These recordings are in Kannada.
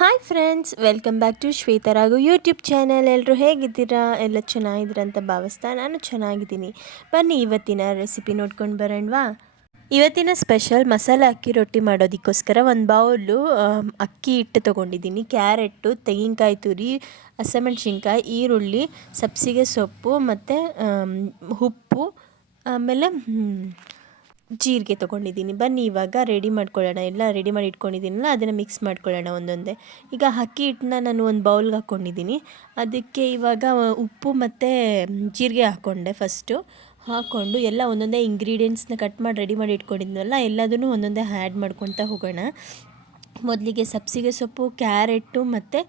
Hi friends, welcome back to Shweta Raghu YouTube channel. ಎಲ್ಲರೂ ಹೇಗಿದ್ದೀರಾ? ಎಲ್ಲ ಚೆನ್ನಾಗಿದ್ದೀರಾ ಅಂತ ಭಾವಿಸ್ತಾ ನಾನು ಚೆನ್ನಾಗಿದ್ದೀನಿ. ಬನ್ನಿ ಇವತ್ತಿನ ರೆಸಿಪಿ ನೋಡ್ಕೊಂಡು ಬರೋಣವಾ. ಇವತ್ತಿನ ಸ್ಪೆಷಲ್ ಮಸಾಲೆ ಅಕ್ಕಿ ರೊಟ್ಟಿ ಮಾಡೋದಕ್ಕೋಸ್ಕರ ಒಂದು ಬೌಲು ಅಕ್ಕಿ ಹಿಟ್ಟು ತೊಗೊಂಡಿದ್ದೀನಿ. ಕ್ಯಾರೆಟು, ತೆಂಗಿನಕಾಯಿ ತುರಿ, ಹಸಿಮೆಣ್ಸಿನ್ಕಾಯಿ, ಈರುಳ್ಳಿ, ಸಬ್ಸಿಗೆ ಸೊಪ್ಪು ಮತ್ತು ಉಪ್ಪು, ಆಮೇಲೆ ಜೀರಿಗೆ ತೊಗೊಂಡಿದ್ದೀನಿ. ಬನ್ನಿ ಇವಾಗ ರೆಡಿ ಮಾಡ್ಕೊಳ್ಳೋಣ. ಎಲ್ಲ ರೆಡಿ ಮಾಡಿ ಇಟ್ಕೊಂಡಿದ್ದೀನಲ್ಲ ಅದನ್ನು ಮಿಕ್ಸ್ ಮಾಡ್ಕೊಳ್ಳೋಣ ಒಂದೊಂದೇ. ಈಗ ಅಕ್ಕಿ ಹಿಟ್ಟನ್ನ ನಾನು ಒಂದು ಬೌಲ್ಗೆ ಹಾಕ್ಕೊಂಡಿದ್ದೀನಿ. ಅದಕ್ಕೆ ಇವಾಗ ಉಪ್ಪು ಮತ್ತು ಜೀರಿಗೆ ಹಾಕ್ಕೊಂಡೆ. ಹಾಕ್ಕೊಂಡು ಎಲ್ಲ ಒಂದೊಂದೇ ಇಂಗ್ರೀಡಿಯೆಂಟ್ಸ್ನ ಕಟ್ ಮಾಡಿ ರೆಡಿ ಮಾಡಿ ಇಟ್ಕೊಂಡಿದ್ನಲ್ಲ ಎಲ್ಲದನ್ನು ಒಂದೊಂದೇ ಆ್ಯಡ್ ಮಾಡ್ಕೊತಾ ಹೋಗೋಣ. ಮೊದಲಿಗೆ ಸಬ್ಸಿಗೆ ಸೊಪ್ಪು, ಕ್ಯಾರೆಟು ಮತ್ತು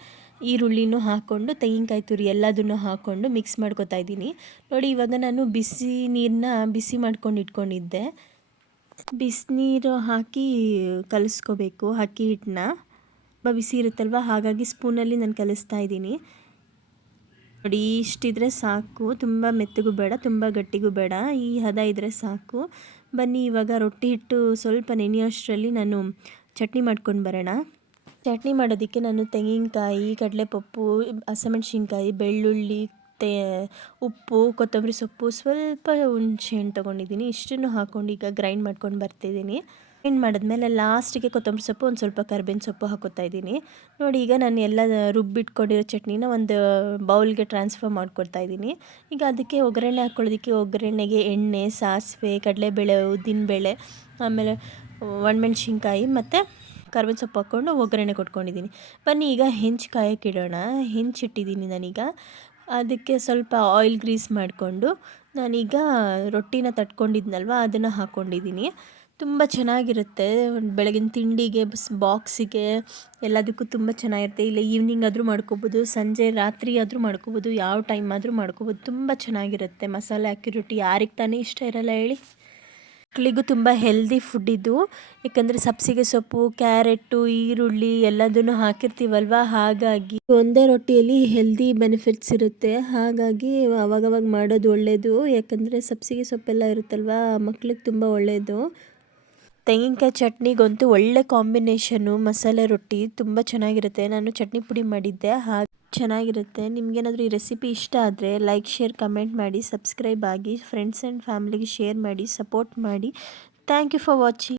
ಈರುಳ್ಳಿನೂ ಹಾಕ್ಕೊಂಡು, ತೆಂಗಿನಕಾಯಿ ತುರಿ ಎಲ್ಲದನ್ನು ಹಾಕ್ಕೊಂಡು ಮಿಕ್ಸ್ ಮಾಡ್ಕೊತಾ ಇದ್ದೀನಿ. ನೋಡಿ, ಇವಾಗ ನಾನು ಬಿಸಿ ನೀರನ್ನ ಬಿಸಿ ಮಾಡ್ಕೊಂಡು ಇಟ್ಕೊಂಡಿದ್ದೆ. ಬಿಸಿನೀರು ಹಾಕಿ ಕಲಿಸ್ಕೋಬೇಕು ಅಕ್ಕಿ ಹಿಟ್ಟನ್ನ. ಬಿಸಿ ಇರುತ್ತಲ್ವ, ಹಾಗಾಗಿ ಸ್ಪೂನಲ್ಲಿ ನಾನು ಕಲಿಸ್ತಾ ಇದ್ದೀನಿ. ನೋಡಿ, ಇಷ್ಟಿದ್ರೆ ಸಾಕು. ತುಂಬ ಮೆತ್ತಗೂ ಬೇಡ, ತುಂಬ ಗಟ್ಟಿಗೂ ಬೇಡ, ಈ ಹದ ಇದ್ದರೆ ಸಾಕು. ಬನ್ನಿ ಇವಾಗ ರೊಟ್ಟಿ ಹಿಟ್ಟು ಸ್ವಲ್ಪ ನೆನೆಯೋಷ್ಟರಲ್ಲಿ ನಾನು ಚಟ್ನಿ ಮಾಡ್ಕೊಂಡು ಬರೋಣ. ಚಟ್ನಿ ಮಾಡೋದಕ್ಕೆ ನಾನು ತೆಂಗಿನಕಾಯಿ, ಕಡಲೆಪಪ್ಪು, ಹಸಿಮೆಣ್ಸಿನ್ಕಾಯಿ, ಬೆಳ್ಳುಳ್ಳಿ, ಉಪ್ಪು, ಕೊತ್ತಂಬರಿ ಸೊಪ್ಪು, ಸ್ವಲ್ಪ ಹುಣಸೆಹಣ್ಣು ತೊಗೊಂಡಿದ್ದೀನಿ. ಇಷ್ಟನ್ನು ಹಾಕ್ಕೊಂಡು ಈಗ ಗ್ರೈಂಡ್ ಮಾಡ್ಕೊಂಡು ಬರ್ತಿದ್ದೀನಿ. ಗ್ರೈಂಡ್ ಮಾಡಿದ್ಮೇಲೆ ಲಾಸ್ಟಿಗೆ ಕೊತ್ತಂಬರಿ ಸೊಪ್ಪು, ಒಂದು ಸ್ವಲ್ಪ ಕರಿಬೇವಿನ ಸೊಪ್ಪು ಹಾಕೋತಾ ಇದ್ದೀನಿ. ನೋಡಿ, ಈಗ ನಾನು ಎಲ್ಲ ರುಬ್ಬಿಟ್ಕೊಂಡಿರೋ ಚಟ್ನಿನ ಒಂದು ಬೌಲ್ಗೆ ಟ್ರಾನ್ಸ್ಫರ್ ಮಾಡ್ಕೊಡ್ತಾ ಇದ್ದೀನಿ. ಈಗ ಅದಕ್ಕೆ ಒಗ್ಗರಣೆ ಹಾಕ್ಕೊಳ್ಳೋದಕ್ಕೆ ಒಗ್ಗರಣೆಗೆ ಎಣ್ಣೆ, ಸಾಸಿವೆ, ಕಡಲೆಬೇಳೆ, ಉದ್ದಿನಬೇಳೆ, ಆಮೇಲೆ ಒಣಮೆಣ್ಸಿನ್ಕಾಯಿ ಮತ್ತು ಕರಿಬೇವಿನ ಸೊಪ್ಪು ಹಾಕ್ಕೊಂಡು ಒಗ್ಗರಣೆ ಕೊಟ್ಕೊಂಡಿದ್ದೀನಿ. ಬನ್ನಿ ಈಗ ಹೆಂಚು ಕಾಯೋಕ್ಕೆ ಇಡೋಣ. ಹೆಂಚಿಟ್ಟಿದ್ದೀನಿ ನಾನೀಗ. ಅದಕ್ಕೆ ಸ್ವಲ್ಪ ಆಯಿಲ್ ಗ್ರೀಸ್ ಮಾಡಿಕೊಂಡು ನಾನೀಗ ರೊಟ್ಟಿನ ತಟ್ಕೊಂಡಿದ್ನಲ್ವ ಅದನ್ನು ಹಾಕ್ಕೊಂಡಿದ್ದೀನಿ. ತುಂಬ ಚೆನ್ನಾಗಿರುತ್ತೆ. ಬೆಳಗಿನ ತಿಂಡಿಗೆ, ಬಾಕ್ಸಿಗೆ ಎಲ್ಲದಕ್ಕೂ ತುಂಬ ಚೆನ್ನಾಗಿರುತ್ತೆ. ಇಲ್ಲ ಈವ್ನಿಂಗ್ ಆದರೂ ಮಾಡ್ಕೋಬೋದು, ಸಂಜೆ ರಾತ್ರಿ ಆದರೂ ಮಾಡ್ಕೋಬೋದು, ಯಾವ ಟೈಮ್ ಆದರೂ ಮಾಡ್ಕೋಬೋದು. ತುಂಬ ಚೆನ್ನಾಗಿರುತ್ತೆ ಮಸಾಲೆ ಅಕ್ಕಿ ರೊಟ್ಟಿ. ಯಾರಿಗೆ ತಾನೇ ಇಷ್ಟ ಇರಲ್ಲ ಹೇಳಿ. ಮಕ್ಕಳಿಗೂ ತುಂಬ ಹೆಲ್ದಿ ಫುಡ್ ಇದು. ಯಾಕಂದರೆ ಸಬ್ಸಿಗೆ ಸೊಪ್ಪು, ಕ್ಯಾರೆಟು, ಈರುಳ್ಳಿ ಎಲ್ಲದನ್ನು ಹಾಕಿರ್ತೀವಲ್ವ, ಹಾಗಾಗಿ ಒಂದೇ ರೊಟ್ಟಿಯಲ್ಲಿ ಹೆಲ್ದಿ ಬೆನಿಫಿಟ್ಸ್ ಇರುತ್ತೆ. ಹಾಗಾಗಿ ಅವಾಗವಾಗ ಮಾಡೋದು ಒಳ್ಳೆಯದು. ಯಾಕಂದರೆ ಸಬ್ಸಿಗೆ ಸೊಪ್ಪೆಲ್ಲ ಇರುತ್ತಲ್ವ, ಮಕ್ಳಿಗೆ ತುಂಬ ಒಳ್ಳೆಯದು. ತೆಂಗಿನಕಾಯಿ ಚಟ್ನಿಗಂತೂ ಒಳ್ಳೆ ಕಾಂಬಿನೇಷನ್ನು ಮಸಾಲೆ ರೊಟ್ಟಿ. ತುಂಬ ಚೆನ್ನಾಗಿರುತ್ತೆ. ನಾನು ಚಟ್ನಿ ಪುಡಿ ಮಾಡಿದ್ದೆ, ಹಾಗೆ ಚೆನ್ನಾಗಿರುತ್ತೆ. ನಿಮಗೇನಾದರೂ ಈ ರೆಸಿಪಿ ಇಷ್ಟ ಆದರೆ ಲೈಕ್, ಶೇರ್, ಕಮೆಂಟ್ ಮಾಡಿ, ಸಬ್ಸ್ಕ್ರೈಬ್ ಆಗಿ, ಫ್ರೆಂಡ್ಸ್ ಆ್ಯಂಡ್ ಫ್ಯಾಮಿಲಿಗೆ ಶೇರ್ ಮಾಡಿ, ಸಪೋರ್ಟ್ ಮಾಡಿ. Thank you for watching.